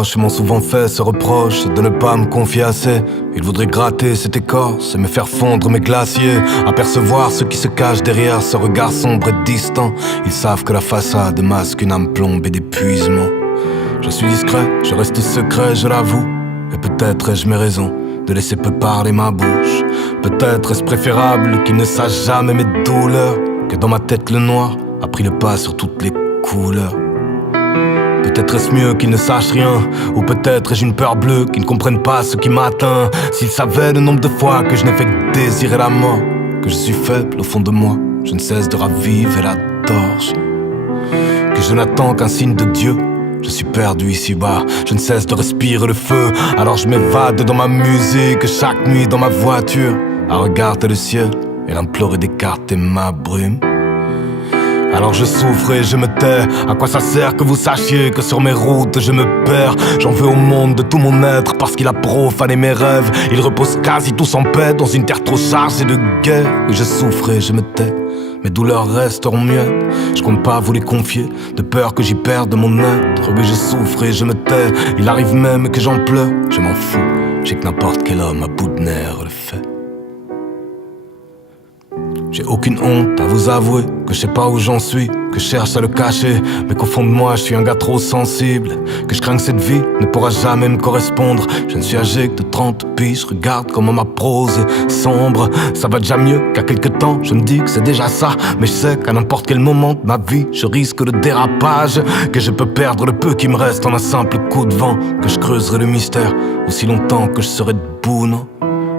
proches m'ont souvent fait ce reproche de ne pas me confier assez. Ils voudraient gratter cette écorce et me faire fondre mes glaciers, apercevoir ce qui se cache derrière ce regard sombre et distant. Ils savent que la façade masque une âme plombée d'épuisement. Je suis discret, je reste secret, je l'avoue. Et peut-être ai-je mes raisons de laisser peu parler ma bouche. Peut-être est-ce préférable qu'ils ne sachent jamais mes douleurs, que dans ma tête le noir a pris le pas sur toutes les couleurs. Peut-être est-ce mieux qu'ils ne sachent rien, ou peut-être ai-je une peur bleue qu'ils ne comprennent pas ce qui m'atteint. S'ils savaient le nombre de fois que je n'ai fait que désirer la mort, que je suis faible au fond de moi, je ne cesse de raviver la torche, que je n'attends qu'un signe de Dieu. Je suis perdu ici-bas, je ne cesse de respirer le feu. Alors je m'évade dans ma musique chaque nuit dans ma voiture, à regarder le ciel et l'implorer d'écarter ma brume. Alors je souffre et je me tais. À quoi ça sert que vous sachiez que sur mes routes je me perds? J'en veux au monde de tout mon être parce qu'il a profané mes rêves. Ils reposent quasi tous en paix dans une terre trop chargée de guerre. Et je souffre et je me tais. Mes douleurs resteront muettes, je compte pas vous les confier, de peur que j'y perde mon être. Oui, je souffre et je me tais, il arrive même que j'en pleure. Je m'en fous, j'ai que n'importe quel homme à bout de nerfs le fait. J'ai aucune honte à vous avouer que je sais pas où j'en suis, que je cherche à le cacher, mais qu'au fond de moi je suis un gars trop sensible, que je crains que cette vie ne pourra jamais me correspondre. Je ne suis âgé que de 30 piges, regarde comment ma prose est sombre. Ça va déjà mieux qu'à quelques temps, je me dis que c'est déjà ça, mais je sais qu'à n'importe quel moment de ma vie je risque le dérapage, que je peux perdre le peu qui me reste en un simple coup de vent, que je creuserai le mystère aussi longtemps que je serai debout, non?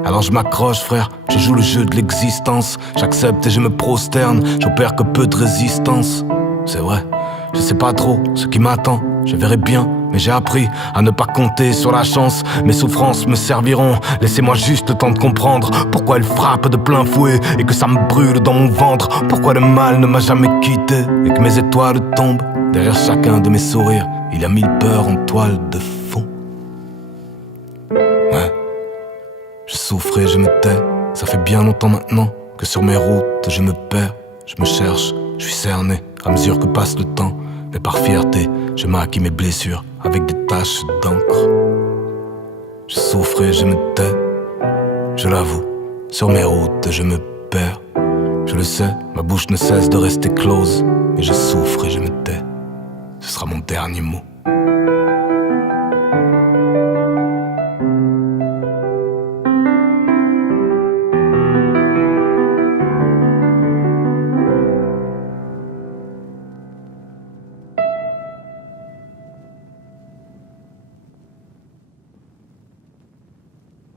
Alors je m'accroche frère, je joue le jeu de l'existence. J'accepte et je me prosterne, j'opère que peu de résistance. C'est vrai, je sais pas trop ce qui m'attend, je verrai bien, mais j'ai appris à ne pas compter sur la chance. Mes souffrances me serviront, laissez-moi juste le temps de comprendre pourquoi elles frappent de plein fouet et que ça me brûle dans mon ventre. Pourquoi le mal ne m'a jamais quitté et que mes étoiles tombent. Derrière chacun de mes sourires, il y a 1000 peurs en toile de fond. Ouais. Je souffre et je me tais, ça fait bien longtemps maintenant que sur mes routes je me perds. Je me cherche, je suis cerné à mesure que passe le temps. Mais par fierté, je maquille mes blessures avec des taches d'encre. Je souffre et je me tais, je l'avoue, sur mes routes je me perds. Je le sais, ma bouche ne cesse de rester close, mais je souffre et je me tais. Ce sera mon dernier mot.